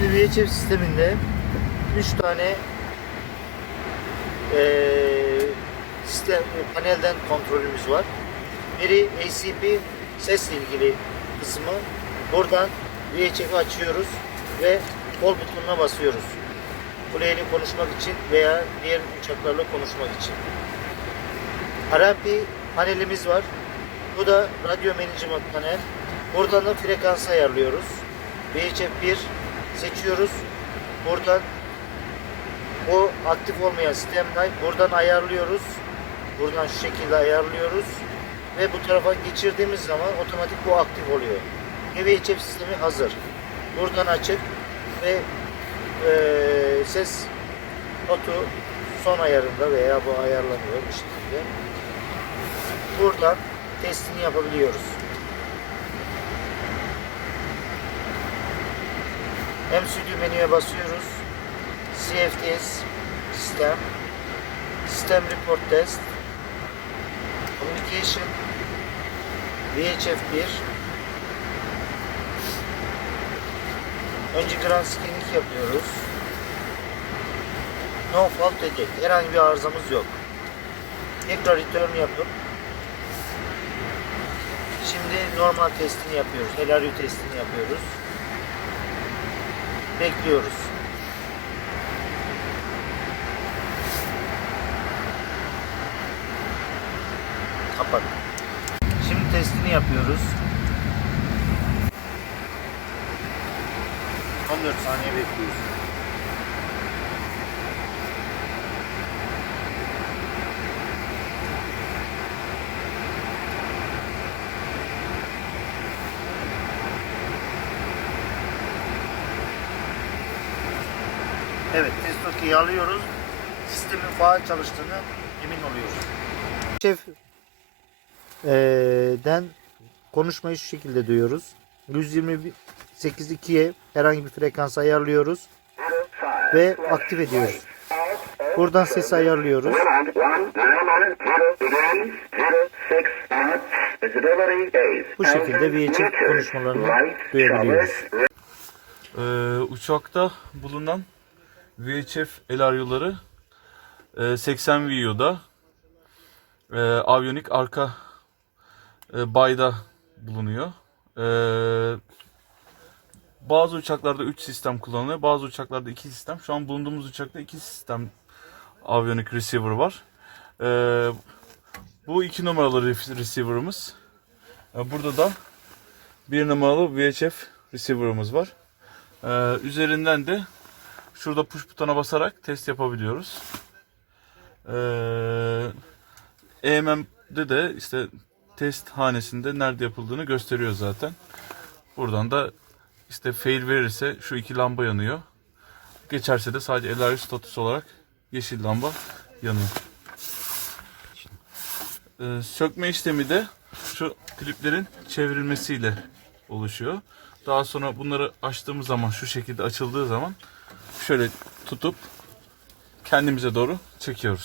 Şimdi VHF sisteminde 3 tane eee, sistem panelden kontrolümüz var. Biri ACP sesle ilgili kısmı. Buradan VHF'i açıyoruz ve kol butonuna basıyoruz. Kuleyle konuşmak için veya diğer uçaklarla konuşmak için. RMP panelimiz var. Bu da radyo management panel. Buradan da frekans ayarlıyoruz. VHF 1 seçiyoruz. Buradan o aktif olmayan sistem line buradan ayarlıyoruz. Buradan şu şekilde ayarlıyoruz. Ve bu tarafa geçirdiğimiz zaman otomatik bu aktif oluyor. Ve VHF sistemi hazır. Buradan açık ve eee, ses otu son ayarında veya bu ayarlanıyor bu şekilde. Buradan testini yapabiliyoruz. MCD menüye basıyoruz. CFTS sistem sistem report test communication VHF 1 önce ground scanning yapıyoruz. No fault detect. Herhangi bir arızamız yok. Tekrar return yapıp Şimdi normal testini yapıyoruz. LRU testini yapıyoruz. Bekliyoruz. Kapat. Şimdi testini yapıyoruz. 14 saniye bekliyoruz. Evet, test okey'i alıyoruz. Sistemin faal çalıştığını emin oluyoruz. Şef den konuşmayı şu şekilde duyuyoruz. 128.2'ye herhangi bir frekans ayarlıyoruz ve aktif ediyoruz. Buradan ses ayarlıyoruz. Bu şekilde VHF konuşmalarını duyabiliyoruz. Ee, uçakta bulunan VHF el aryoları e, 80 VU'da e, avionik arka e, bayda bulunuyor. E, bazı uçaklarda 3 sistem kullanılıyor. Bazı uçaklarda 2 sistem. Şu an bulunduğumuz uçakta 2 sistem avionik receiver var. Bu 2 numaralı re- receiver'ımız. Burada da 1 numaralı VHF receiver'ımız var. Ee, üzerinden de şurada push butona basarak test yapabiliyoruz. Ee, EMM'de de işte test hanesinde nerede yapıldığını gösteriyor zaten. Buradan da işte fail verirse şu iki lamba yanıyor. Geçerse de sadece LRU status olarak yeşil lamba yanıyor. Ee, sökme işlemi de şu kliplerin çevrilmesiyle oluşuyor. Daha sonra bunları açtığımız zaman şu şekilde açıldığı zaman şöyle tutup kendimize doğru çekiyoruz.